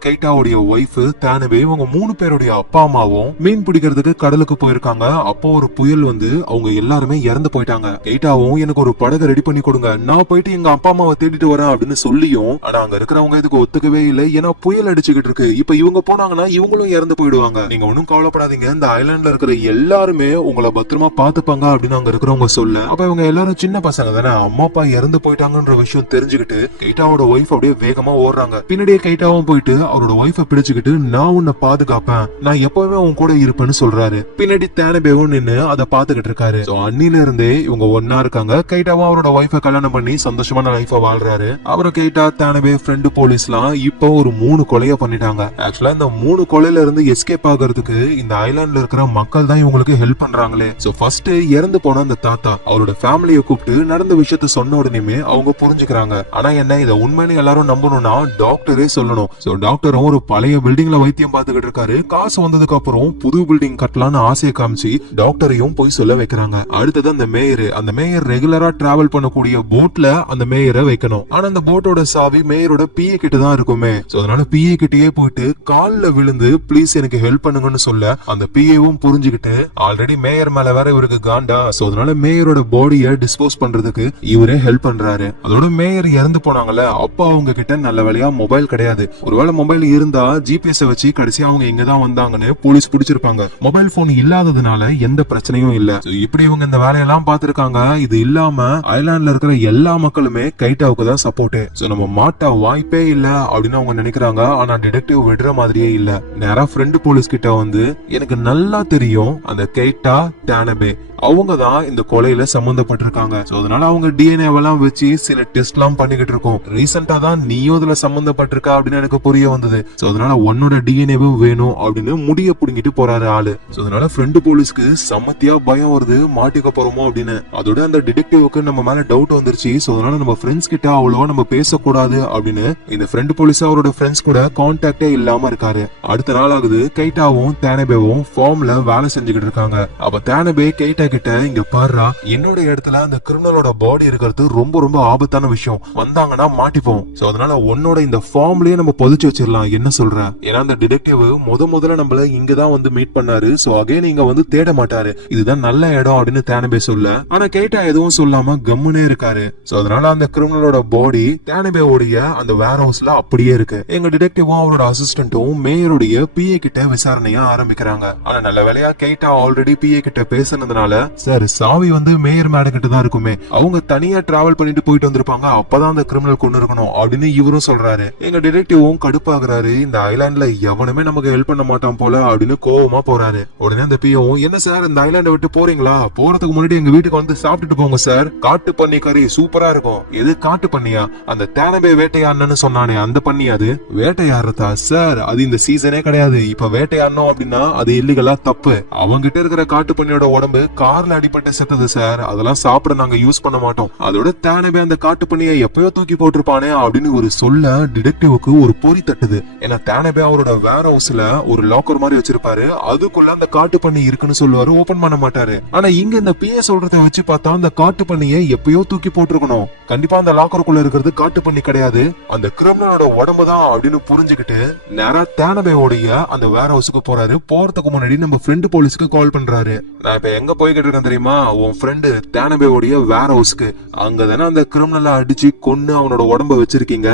கெய்டாவுடைய ஒய்ஃப் தானபே இவங்க 3 பேருடைய அப்பா அம்மாவும் மீன் பிடிக்கிறதுக்கு கடலுக்கு போயிருக்காங்க. அப்போ ஒரு புயல் வந்து அவங்க எல்லாருமே இறந்து போயிட்டாங்க. கெய்டாவும் எனக்கு ஒரு படகு ரெடி பண்ணி கொடுங்க, நான் போயிட்டு எங்க அப்பா அம்மாவை தேடிட்டு வரேன் அப்படின்னு சொல்லியும், ஆனா அங்க இருக்கிறவங்க இதுக்கு ஒத்துக்கவே இல்லை. ஏன்னா புயல் அடிச்சுக்கிட்டு இருக்கு, இப்ப இவங்க போனாங்கன்னா இவங்களும் இறந்து போயிடுவாங்க, நீங்க ஒன்னும் கவலைப்படாதீங்க, இந்த ஐலாண்ட்ல இருக்கிற எல்லாருமே உங்களை பத்திரமா பாத்துப்பாங்க அப்படின்னு அங்க இருக்கிறவங்க சொல்ல, அப்ப இவங்க எல்லாரும் சின்ன பசங்க தானே, அம்மா அப்பா இறந்து போயிட்டாங்கன்ற விஷயம் தெரிஞ்சுக்கிட்டு கெய்டாவோட ஒய்ஃப் அப்படியே வேகமா ஓடுறாங்க. பின்னாடியே கெய்டாவும் போயிட்டு அவரோட ஒய்ஃபை பிடிச்சுக்கிட்டு நான் உன்னை பாதுகாப்பேன், நான் எப்பவுமே உன் கூட இருப்பேன்னு சொல்றாரு. பின்னாடி தானபேவும் நின்னு அதை பாத்துக்கிட்டு இருக்காரு. அன்னில இருந்தே இவங்க ஒன்னா இருக்காங்க. கெய்டாவும் அவரோட ஒய்ஃபை கல்யாணம் பண்ணி சந்தோஷமான லைஃப வாழ்றாரு. அப்புறம் கெய்டா தானபே ஃப்ரெண்டு போலீஸ்லாம் இப்போ ஒரு 3 கொலையை பண்ணிட்டாங்க. ஆக்சுவலா இந்த 3 கொலையில இருந்து எஸ்கேப் ஆகிறதுக்கு இந்த ஐலாண்ட்ல இருக்கிற மக்கள் தான் இவங்களுக்கு ஹெல்ப் பண்றாங்களே. சோ ஃபர்ஸ்ட் இறந்து போன அந்த தாத்தா அவரோட ஃபேமிலியை கூப்பிட்டு நடந்த விஷயத்த சொன்ன உடனே அவங்க புரிஞ்சுக்கிறாங்க. ஆனா என்ன இதை உண்மைன்னு எல்லாரும் நம்பணும்னா டாக்டரே சொல்லணும். சோ டாக்டரும் ஒரு பழைய பில்டிங்ல வைத்தியம் பார்த்துக்கிட்டு இருக்காரு. காசு வந்ததுக்கு அப்புறம் புது பில்டிங் கட்டலான்னு ஆசையை காமிச்சு டாக்டரையும் போய் சொல்ல வைக்கிறாங்க. அடுத்தது அந்த மேயர் ரெகுலரா டிராவல் பண்ணக்கூடிய போட்ல அந்த மேயரை வைக்கணும். ஆனா அந்த போட்டோட சாவி மேயரோட பிஏ கிட்ட தான் இருக்குமே. சோ அதனால பிஏ கிட்டயே போயிட்டு கால்ல விழுந்து ப்ளீஸ் எனக்கு ஹெல்ப் பண்ணுங்கன்னு சொல்ல அந்த பிஏவும் புரிஞ்சுக்கிட்டு ஆல்ரெடி மேயர் மேல வேற இவருக்கு காண்டா, சோ அதனால மேயரோட பாடியை டிஸ்போஸ் பண்றதுக்கு இவரே ஹெல்ப் பண்றாரு. அதோட மேயர் இறந்து போனாங்கல்ல, அப்ப அவங்க கிட்ட நல்ல வேலையா மொபைல் கிடையாது. ஒருவேளை மொபைல் இருந்தா ஜிபிஎஸ் வச்சு கடைசியா அவங்க எங்கதான் வந்தாங்கன்னு போலீஸ் பிடிச்சிருப்பாங்க. மொபைல் போன் இல்லாததுனால எந்த பிரச்சனையும் இல்ல. இப்படி இவங்க இந்த வேலையெல்லாம் பாத்துருக்காங்க. இது இல்லாம ஐலாண்ட்ல இருக்கிற எல்லா மக்களுமே கைட்டாவுக்கு தான் சப்போர்ட். சோ நம்ம மாட்ட வாய்ப்பே இல்ல அப்படின்னு அவங்க நினைக்கிறாங்க. ஆனா டிடெக்டிவ் விடுற மாதிரியே இல்ல. நேரா ஃப்ரெண்டு போலீஸ் கிட்ட வந்து எனக்கு நல்லா தெரியும் அந்த கெய்டா தானபே அவங்க தான் இந்த கொலையில சம்பந்தப்பட்டிருக்காங்க. சோ அதனால அவங்க டிஎன்ஏ எல்லாம் வச்சு சில டெஸ்ட் எல்லாம் பண்ணிக்கிட்டு இருக்கோம். ரீசெண்டா தான் நீயும் இதுல சம்பந்தப்பட்டிருக்கா அப்படின்னு எனக்கு புரிய வந்தது. சோ அதனால உன்னோட டிஎன்ஏவும் வேணும் அப்படின்னு முடிய புடுங்கிட்டு போறாரு ஆளு. சோ அதனால ஃப்ரெண்டு போலீஸ்க்கு சமத்தியா பயம் வருது, மாட்டிக்க போறோமோ அப்படின்னு. அதோட அந்த டிடெக்டிவ்க்கு நம்ம மேல டவுட் வந்துருச்சு. சோ அதனால நம்ம ஃப்ரெண்ட்ஸ் கிட்ட அவ்வளவா நம்ம பேசக்கூடாது அப்படின்னு இந்த ஃப்ரெண்டு போலீஸ் அவரோட ஃப்ரெண்ட்ஸ் கூட கான்டாக்டே இல்லாம இருக்காரு. அடுத்த நாள் ஆகுது, கைட்டாவும் தானபேவும் ஃபார்ம்ல வேலை செஞ்சுக்கிட்டு இருக்காங்க. அப்ப தானபே கைட்டா கிட்ட இங்க பாருடா, என்னோட இடத்துல அந்த கிரிமினலோட பாடி இருக்கிறது ரொம்ப ரொம்ப ஆபத்தான விஷயம், வந்தாங்கன்னா மாட்டிப்போம். சோ அதனால உன்னோட இந்த ஃபார்ம்லயே நம்ம புதைச்சு வச்சிடலாம், என்ன சொல்ற? ஏன்னா அந்த டிடெக்டிவ் முதல்ல நம்மள இங்கதான் வந்து மீட் பண்ணாரு. சோ அகைன் இங்க வந்து தேட மாட்டாரு, இதுதான் நல்ல இடம் அப்படின்னு தானபே சொல்ல, ஆனா கைட்டா எதுவும் சொல்லாம கம்முனே இருக்காரு. சோ அதனால அந்த கிரிமினலோட பாடி தானபேவுடைய அந்த வேர் ஹவுஸ்ல அப்படியே இருக்கு. எங்க டிடெக்டிவும் அவரோட அசிஸ்டன்ட்டும் மேயருடைய பிஏ கிட்ட விசாரணையா ஆரம்பிக்கிறாங்க. ஆனா நல்ல வேலையா கைட்டா ஆல்ரெடி பிஏ கிட்ட பேசினதுனால சார் சாவி வந்து மேயர் மேடம் கிட்ட தான் இருக்குமே, அவங்க தனியா டிராவல் பண்ணிட்டு போயிட்டு வந்திருப்பாங்க, அப்பதான் அந்த கிரிமினல் கொண்டு இருக்கணும் அப்படின்னு இவரும் சொல்றாரு. எங்க டிடெக்டிவும் கடுப்பாகிறாரு, இந்த ஐலாண்ட்ல எவனுமே நமக்கு ஹெல்ப் பண்ண மாட்டான் போல அப்படின்னு கோவமா போறாரு. உடனே அந்த பியும் என்ன சார் இந்த ஐலாண்டை விட்டு போறீங்களா, போறதுக்கு முன்னாடி எங்க வீட்டுக்கு வந்து சாப்பிட்டுட்டு போங்க சார், காட்டு பண்ணி கறி சூப்பரா இருக்கும். எது காட்டு பண்ணியா? அந்த தானபே வேட்டையாடணும்னு சொன்னானே அந்த பண்ணி, அது வேட்டையாடுறதா சார்? அது இந்த சீசனே கிடையாது, இப்ப வேட்டையாடணும் அப்படின்னா அது இல்லீகலா தப்பு. அவங்க இருக்கிற காட்டு பண்ணியோட உடம்பு கார்ல அடிபட்டு செத்தது சார், அதெல்லாம் சாப்பிட நாங்க யூஸ் பண்ண மாட்டோம். அதோட தானபே அந்த காட்டு பண்ணியை எப்பயோ தூக்கி போட்டிருப்பானே அப்படின்னு ஒரு சொல்ல டிடெக்டிவ்க்கு ஒரு பொறி தட்டுது. ஏன்னா தானபே அவரோட வேர் ஹவுஸ்ல ஒரு லாக்கர் மாதிரி வச்சிருப்பாரு, அதுக்குள்ள அந்த காட்டு பண்ணி இருக்குன்னு சொல்லுவாரு, ஓபன் பண்ண மாட்டாரு. ஆனா இங்க இந்த பிஏ சொல்றதை வச்சு பார்த்தா அந்த காட்டு பண்ணியை எப்பயோ தூக்கி போட்டிருக்கணும், கண்டிப்பா அந்த லாக்கருக்குள்ள இருக்கிறது காட்டு பண்ணி கிடையாது, அந்த கிரிமினலோட உடம்பு தான் அப்படின்னு புரிஞ்சுக்கிட்டு நேரா தானபேவோடைய அந்த வேர் ஹவுஸுக்கு போறாரு. போறதுக்கு முன்னாடி நம்ம ஃப்ரெண்டு போலீஸ்க்கு கால் பண்றாரு. நான் இப்ப எங்க போய்கிட்டு இருக்கேன் தெரியுமா, உன் ஃப்ரெண்டு தானபேவோடைய வேர் ஹவுஸ்க்கு. அங்கதானே அந்த கிரிமினலை அடிச்சு கொன்னு அவனோட உடம்ப வச்சிருக்கீங்க,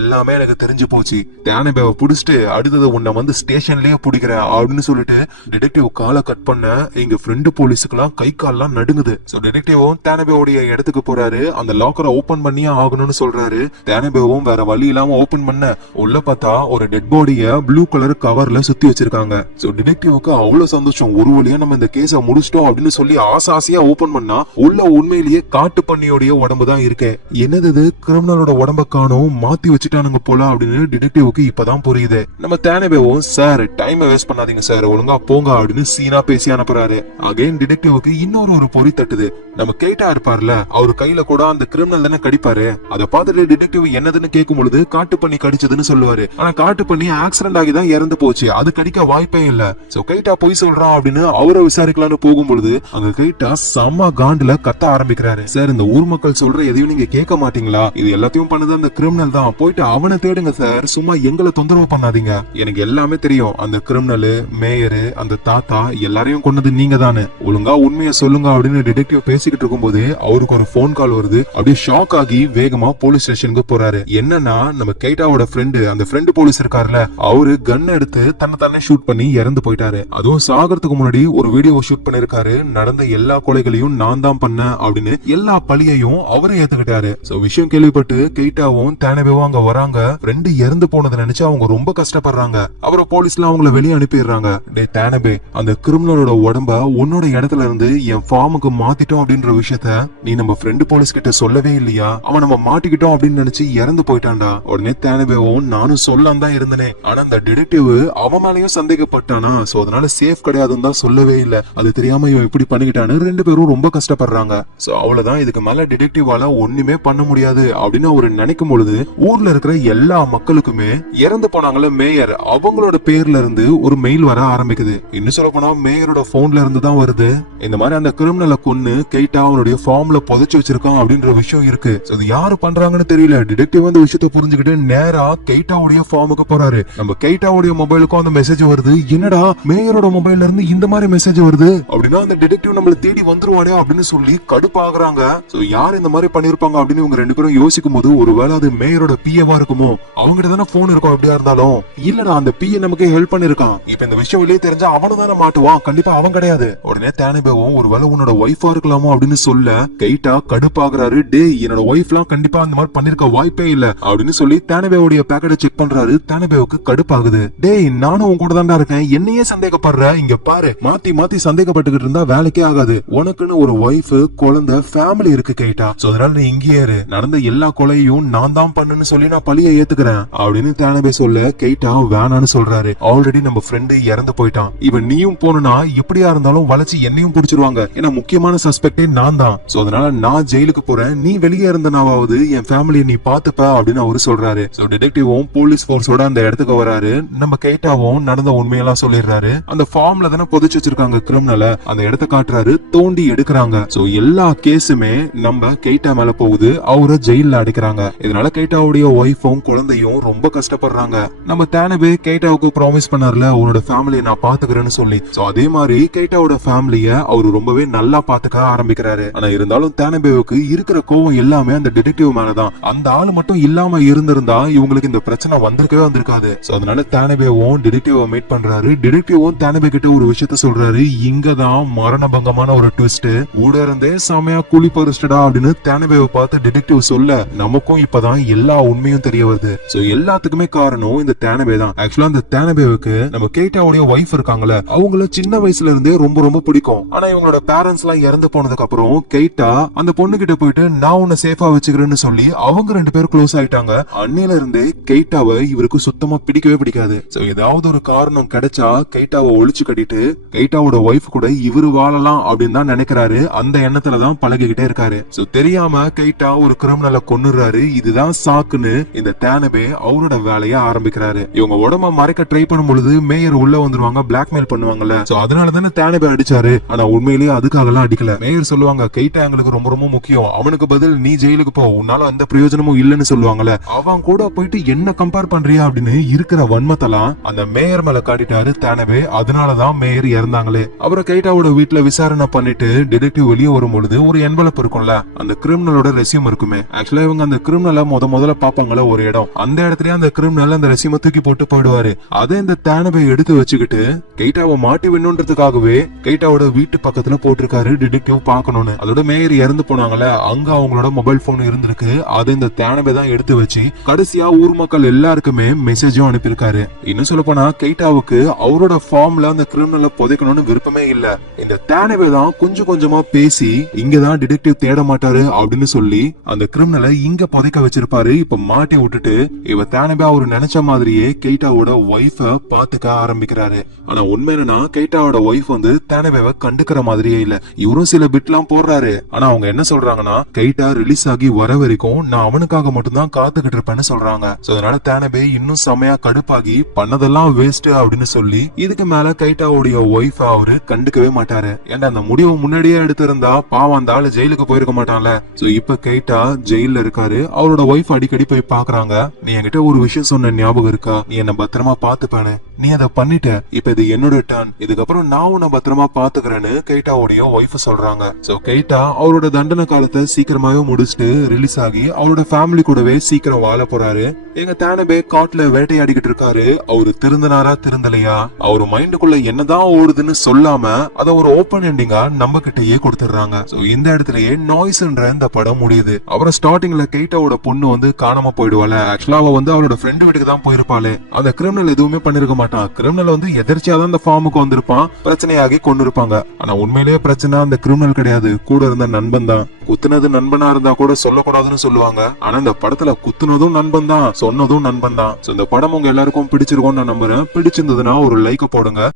எல்லாமே எனக்கு தெரிஞ்சு போச்சு. தானபேவை புடிச்சிட்டு அடுத்தது உன்னை வந்து ஸ்டேஷன்லயே பிடிக்கிற அப்படின்னு சொல்லிட்டு டிடெக்டிவ் காலை கட் பண்ண எங்க ஃப்ரெண்டு போலீஸுக்கு எல்லாம் கை கால்லாம் நடுங்குது. சோ டிடெக்டிவும் தானபேவோடைய இடத்துக்கு போறாரு. அந்த லாக்கரை ஓபன் பண்ணியே ஆகணும்னு சொல்றாரு. தேனபேவும் வேற வழி இல்லாம ஓபன் பண்ண உள்ள பார்த்தா ஒரு டெட் பாடிய ப்ளூ கலர் கவர்ல சுத்தி வச்சிருக்காங்க. சோ டிடெக்டிவ்க்கு அவ்வளவு சந்தோஷம், ஒரு வழியா நம்ம இந்த கேஸ முடிச்சிட்டோம் அப்படின்னு சொல்லி ஆசையா ஓபன் பண்ணா உள்ள உண்மையிலேயே காட்டு பண்ணியோடைய உடம்பு தான் இருக்கு. என்னது இது, கிரிமினலோட உடம்ப காணோம், மாத்தி வச்சுட்டானுங்க போல அப்படின்னு டிடெக்டிவ்க்கு இப்பதான் புரியுது. நம்ம தேனபேவும் சார் டைம் வேஸ்ட் பண்ணாதீங்க சார், ஒழுங்கா போங்க அப்படின்னு சீனா பேசி அனுப்புறாரு. அகைன் டிடெக்டிவ்க்கு இன்னொரு பொறி தட்டுது. நம்ம கேட்டா இருப்பார்ல, அவர் கையில கூட அந்த கிரிமினல் தானே கடிப்பாரு. அதை பார்த்துட்டு டிடெக்டிவ் என்னதுன்னு கேட்கும் பொழுது காட்டு பண்ணி கடிச்சதுன்னு சொல்லுவாரு. ஆனா காட்டு பண்ணி ஆக்சிடென்ட் ஆகி தான் இறந்து போச்சு, அது கடிக்க வாய்ப்பே இல்ல. சோ கைட்டா போய் சொல்றான் அப்படின்னு அவரை விசாரிக்கலாம்னு போகும்பொழுது அங்க கைட்டா செம்ம காண்டுல கத்த ஆரம்பிக்கிறாரு. சார் இந்த ஊர் மக்கள் சொல்ற எதையும் நீங்க கேட்க மாட்டீங்களா, இது எல்லாத்தையும் பண்ணது அந்த கிரிமினல் தான், போயிட்டு அவனை தேடுங்க சார், சும்மா எங்களை தொந்தரவு பண்ணாதீங்க, எனக்கு எல்லாமே தெரியும், அந்த கிரிமினல் மேயரு அந்த தாத்தா எல்லாரையும் கொண்டது நீங்க தானே, ஒழுங்கா உண்மையை சொல்லுங்க அப்படின்னு டிடெக்டிவ் பேசிக்கிட்டு இருக்கும்போது அவருக்கு ஒரு போன் கால் வருது. அப்படியே ஷாக் ஆகி வேகமா போலீஸ் ஸ்டேஷனுக்கு போறாரு. என்னன்னா நம்ம கைட்டாவோட ஃப்ரெண்டு, அந்த ஃப்ரெண்டு போலீஸ் இருக்காருல, அவரு கன் எடுத்து தன்னை ஷூட் பண்ணி இறந்து போயிட்டாரு. அதுவும் சாகிறதுக்கு முன்னாடி ஒரு வீடியோ ஷூட் பண்ணிருக்காரு, நடந்த எல்லா கொலைகளையும் நான் தான் பண்ணேன் அப்படின்னு எல்லா பழியையும் அவரே ஏத்துக்கிட்டாரு. சோ விஷயம் கேள்விப்பட்டு கைட்டாவும் தேனபேவும் அங்க வராங்க. ஃப்ரெண்டு இறந்து போனதை நினைச்சு அவங்க ரொம்ப கஷ்டப்படுறாங்க. அப்புறம் போலீஸ்ல அவங்கள வெளியே அனுப்பிடுறாங்க. டே தேனபே, அந்த கிரிமினலோட உடம்ப உன்னோட இடத்துல இருந்து என் ஃபார்முக்கு மாத்திட்டோம் அப்படின்ற விஷயத்த நீ நம்ம ஃப்ரெண்டு போலீஸ் கிட்ட சொல்லவே இல்லையா, அவன் நம்ம மாட்டிக்கிட்டோம் அப்படின்னு நினைச்சு இறந்து போயிட்டான்டா. உடனே தேனபேவும் நானும் சொல்லாம தான் இருந்தனே, ஆனா அந்த டிடெக்டிவ் அவன் மேலயும் சந்தேகப்பட்டானா, சோ அதனால சேஃப் கிடையாதுன்னு தான் சொல்லவே இல்ல, அது தெரியாம இவன் இப்படி பண்ணிக்கிட்டான்னு ரெண்டு பேரும் ரொம்ப கஷ்டப்படுறாங்க. சோ அவ்வளவுதான், இதுக்கு மேல டிடெக்டிவால ஒண்ணுமே பண்ண முடியாது அப்படின்னு அவரு நினைக்கும் பொழுது ஊர்ல இருக்கிற எல்லா மக்களுக்குமே இறந்து போனாங்கல்ல மேயர், அவங்களோட பேர்ல இருந்து ஒரு மெயில் வர ஆரம்பிக்குது. இன்னும் சொல்ல போனா மேயரோட போன்ல இருந்து தான் வருது. இந்த மாதிரி அந்த கிரிமினலை கொன்னு கைட்டா அவனுடைய ஃபார்ம்ல புதைச்சு வச்சிருக்கான் அப்படின்ற விஷயம் இருக்கு. அது யாரு பண்றாங்கன்னு தெரியல. டிடெக்டிவ் அந்த விஷயத்தை புரிஞ்சுக்கிட்டு நேரா கைட்டாவுடைய ஃபார்முக்கு போறாரு. நம்ம கைட்டாவுடைய மொபைலுக்கும் அந்த மெசேஜ் வருது. என்னடா மேயரோட மொபைல்ல இருந்து இந்த மாதிரி மெசேஜ் வருது அப்படின்னா அந்த டிடெக்டிவ் நம்மள தேடி வந்துருவானே அப்படின்னு சொல்லி கடுப்பாகுறாங்க. சோ யார் இந்த மாதிரி பண்ணிருப்பாங்க அப்படின்னு இவங்க ரெண்டு பேரும் யோசிக்கும் போது ஒருவேளை அது மேயரோட பிஏவா இருக்குமோ, அவங்கிட்ட தானே போன் இருக்கும், அப்படியா இருந்தாலும் இல்லடா அந்த பிஏ நமக்கு ஹெல்ப் பண்ணிருக்கான், இப்ப இந்த விஷயம் வெளியே தெரிஞ்சா அவனு தானே மாட்டுவான், கண்டிப்பா அவன் கிடையாது. உடனே தேனபேவும் ஒருவேளை உன்னோட ஒய்ஃபா இருக்கலாமோ அப்படின்னு சொல்ல கைட்டா கடுப்பாகுறாரு. டே என்னோட ஒய்ஃப் எல்லாம் கண்டிப்பா அந்த மாதிரி பண்ணிருக்க வாய்ப்பே இல்ல அப்படின்னு சொல்லி தேனபேவுடைய பேக்கெட்டை செக் பண்றாரு. தேனபேவுக்கு கடுப்பாகுது. டேய் நானும் உன் கூட தான்டா இருக்கேன், என்னையே சந்தேகப்படுற, இங்க பாரு மாத்தி மாத்தி சந்தேகப்பட்டுக்கிட்டு இருந்தா வேலைக்கே ஆகாது, உனக்குன்னு ஒரு ஒய்ஃப் குழந்தை ஃபேமிலி இருக்கு கைட்டா, சோ அதனால நீ இங்கேயே இரு, நடந்த எல்லா கொலையும் நான் தான் பண்ணுன்னு சொல்லி நான் பழிய ஏத்துக்கிறேன் அப்படின்னு தேனபே சொல்ல கைட்டா வேணான்னு சொல்றாரு. ஆல்ரெடி நம்ம ஃப்ரெண்டு இறந்து போயிட்டான், இவன் நீயும் போனா எப்படியா இருந்தாலும் வளைச்சு என்னையும் புடிச்சிருவாங்க, ஏன்னா முக்கியமான சஸ்பெக்டே நான் தான், சோ அதனால நான் ஜெயிலுக்கு போறேன், நீ வெளியே இருந்தனாவது என் ஃபேமிலியை நீ பாத்துப்ப அப்படின்னு அவரு சொல்றாரு. சோ டிடெக்டிவும் போலீஸ் போர்ஸோட அந்த இடத்துக்கு வராரு. நம்ம கைட்டாவும் நடந்த உண்மையெல்லாம் சொல்லிடுறாரு. அந்த ஃபார்ம்ல தானே புதைச்சு வச்சிருக்காங்க கிரிமினல, அந்த இடத்தை காட்டுறாரு. தோண்டி எடுக்கிறாங்க. சோ எல்லா கேஸுமே நம்ம கைட்டா மேல போகுது, அவரை ஜெயில அடைக்கிறாங்க. இதனால கைட்டாவுடைய ஒய்ஃபும் குழந்தையும் ரொம்ப கஷ்டப்படுறாங்க. நம்ம தேனபே கைட்டாவுக்கு ப்ராமிஸ் பண்ணார்ல உன்னோட ஃபேமிலியை நான் பாத்துக்கிறேன்னு சொல்லி, சோ அதே மாதிரி கைட்டாவோட ஃபேமிலிய அவரு ரொம்பவே நல்லா பாத்துக்க ஆரம்பிக்கிறாரு. ஆனா இருந்தாலும் தேனபேவுக்கு இருக்கிற கோவம் எல்லாமே அந்த டிடெக்டிவ் மேலதான். அந்த ஆளு மட்டும் இல்லாம இருந்திருந்தா இவங்களுக்கு இந்த பிரச்சனை வந்திருக்கவே வந்திருக்காது. சோ அதனால தேனபேவும் டிடெக்டிவ் மீட் பண்றாரு. டிடெக்டிவும் தேனபே கிட்ட ஒரு விஷயத்த சொல்றாரு. இங்கதான் மரணபங்கமான ஒரு ட்விஸ்ட், கூட இருந்தே செமையா கூலி பறிச்சிட்டா அப்படின்னு தேனபேவை பார்த்து டிடெக்டிவ் சொல்ல நமக்கும் இப்பதான் எல்லா உண்மையும் தெரிய வருது. சோ எல்லாத்துக்குமே காரணம் இந்த தேனபே தான். ஆக்சுவலா இந்த தேனபேவுக்கு நம்ம கேட்டாவுடைய ஒய்ஃப் இருக்காங்கல்ல, அவங்கள சின்ன வயசுல இருந்தே ரொம்ப ரொம்ப பிடிக்கும். ஆனா இவங்களோட பேரண்ட்ஸ் எல்லாம் இறந்து போனதுக்கு அப்புறம் கேட்டா அந்த பொண்ணு கிட்ட போயிட்டு நான் உன்னை சேஃபா வச்சுக்கிறேன்னு சொல்லி அவங்க ரெண்டு பேரும் க்ளோஸ் ஆயிட்டாங்க. அன்னையில இருந்தே கேட்டாவை இவருக்கு சுத்தமா பிடிக்கவே பிடிக்காது. சோ ஏதாவது ஒரு காரணம் கிடைச்சா கேட்டாவை ஒழிச்சு கட்டிட்டு கேட்டாவோட ஒய்ஃப் கூட இவரு வாழலாம் அப்படின்னு தான் நினைக்கிறாரு. அந்த எண்ணத்துலதான் பழகிக்கிட்டே இருக்காரு. சோ தெரியாம கைட்டா ஒரு கிரிமினலை கொன்னுறாரு. இதுதான் சாக்குன்னு இந்த தேனபே அவரோட வேலைய ஆரம்பிக்கிறாரு. இவங்க உடம்ப மறைக்க ட்ரை பண்ணும் பொழுது மேயர் உள்ள வந்துருவாங்க, பிளாக்மெயில் பண்ணுவாங்கல்ல. சோ அதனால தானே தேனபே அடிச்சாரு. ஆனா உண்மையிலேயே அதுக்காக எல்லாம் அடிக்கல. மேயர் சொல்லுவாங்க கைட்டா எங்களுக்கு ரொம்ப ரொம்ப முக்கியம், அவனுக்கு பதில் நீ ஜெயிலுக்கு போ, உன்னால எந்த பிரயோஜனமும் இல்லன்னு சொல்லுவாங்கல்ல. அவன் கூட போயிட்டு என்ன கம்பேர் பண்றியா அப்படின்னு இருக்கிற வன்மத்தெல்லாம் அந்த மேயர் மேல காட்டிட்டாரு தேனபே. அதனாலதான் மேயர் இறந்தாங்களே. அப்புறம் கைட்டாவோட வீட்டுல விசாரணை பண்ணிட்டு டிடெக்டிவ் வெளியே வரும் பொழுது ஒரு என்வலப் இருக்கும்ல, அந்த கிரிமினலோட ரெசியூம் இருக்குமே. ஆக்சுவலா இவங்க அந்த கிரிமினலை முதல்ல பாப்பாங்கல்ல ஒரு இடம், அந்த இடத்துலயே அந்த கிரிமினல் அந்த ரெசியூமை தூக்கி போட்டு போயிடுவாரு. அதை இந்த தேனபே எடுத்து வச்சுக்கிட்டு கைட்டாவை மாட்டி வேணும்ன்றதுக்காகவே கைட்டாவோட வீட்டு பக்கத்துல போட்டிருக்காரு டிடெக்டிவ் பாக்கணும்னு. அதோட மேயர் இறந்து போனாங்கல்ல, அங்க அவங்களோட அவனோட மொபைல் போன் இருந்திருக்கு. அதை இந்த தேனபே தான் எடுத்து வச்சு கடைசியா ஊர் மக்கள் எல்லாருக்குமே மெசேஜும் அனுப்பியிருக்காரு. இன்னும் சொல்ல போனா கெய்டாவுக்கு அவரோட ஃபார்ம்ல அந்த கிரிமினலை புதைக்கணும்னு விருப்பமே இல்ல. இந்த தேனபே தான் கொஞ்சம் கொஞ்சமா பேசி இங்கதான் டிடெக்டிவ் தேட மாட்டாரு அப்படின்னு சொல்லி அந்த கிரிமினலை இங்க புதைக்க வச்சிருப்பாரு. இப்ப மாட்டி விட்டுட்டு இவ தேனபே அவரு நினைச்ச மாதிரியே கெய்டாவோட ஒய்ஃப பாத்துக்க ஆரம்பிக்கிறாரு. ஆனா உண்மை என்னன்னா கெய்டாவோட ஒய்ஃப் வந்து தேனபேவை கண்டுக்கிற மாதிரியே இல்ல. இவரும் சில பிட்லாம் போடுறாரு. ஆனா அவங்க என்ன சொல்றாங்கன்னா கெய்டா ரிலீஸ் ஆகி வர வரைக்கும் நான் அவனுக்காக மட்டும்தான் காத்துக்கிட்டு இருப்பேன்னு சொல்றாங்க. அதனால தேனபே இன்னும் செமையா கடுப்பாகி பண்ணதெல்லாம் வேஸ்ட் அப்படின்னு சொல்லி இதுக்கு மேல கெய்டாவுடைய ஒய்ஃப் அவரு கண்டுக்கவே மாட்டாரு. ஏன்னா அந்த முடிவை முன்னாடியே எடுத்திருந்தா பாவம் அந்த ஆளு ஜெயிலுக்கு போயிருக்க மாட்டான்ல. சோ இப்ப கெய்டா ஜெயில இருக்காரு. அவரோட ஒய்ஃப் அடிக்கடி போய் பாக்குறாங்க. நீ என்கிட்ட ஒரு விஷயம் சொன்ன ஞாபகம் இருக்கா? நீ என்ன பத்திரமா பாத்துப்பானு. நீ அதை பண்ணிட்ட. இப்ப இது என்னோட டர்ன். இதுக்கப்புறம் நான் உன்னை பத்திரமா பாத்துக்கிறேன்னு கெய்டாவுடைய ஒய்ஃப் சொல்றாங்க. சோ கெய்டா அவரோட தண்டனை காலத்தை சீக்கிரமாவே முடிச்சுட்டு ரிலீஸ் ஆகி அவரோட ஃபேமிலி கூடவே சீக்கிரம் வாழ போறாரு. எங்க தேனபே காட்டுல வேட்டையாடிக்கிட்டு இருக்காரு. அவரு திருந்தனாரா திருந்தலையா, அவரு மைண்டுக்குள்ள என்னதான் ஓடுதுன்னு சொல்லாம அத ஒரு ஓபன் எண்டிங்கா நம்ம கிட்டயே கொடுத்துடுறாங்க. சோ இந்த இடத்துலயே நாய்ஸ்ன்ற இந்த படம் முடியுது. அப்புறம் ஸ்டார்டிங்ல கெய்டாவோட பொண்ணு வந்து காணாம போயிடுவாள். ஆக்சுவலா அவ வந்து அவரோட ஃப்ரெண்டு வீட்டுக்கு தான் போயிருப்பாளே. அந்த கிரிமினல் எதுவுமே பண்ணிருக்க மாட்டான். கிரிமினல் வந்து எதிர்ச்சியா தான் அந்த ஃபார்முக்கு வந்திருப்பான். பிரச்சனையாகி கொண்டு இருப்பாங்க. ஆனா உண்மையிலேயே பிரச்சனை அந்த கிரிமினல் கிடையாது, கூட இருந்த நண்பன் தான். குத்துனது நண்பனா இருந்தா கூட சொல்லக்கூடாதுன்னு சொல்லுவாங்க. ஆனா இந்த படத்துல குத்துனதும் நண்பன் தான், சொன்னதும் நண்பன் தான். இந்த படம் உங்க எல்லாருக்கும் பிடிச்சிருக்கும்னு நான் நம்புறேன். பிடிச்சிருந்ததுன்னா ஒரு லைக் போடுங்க.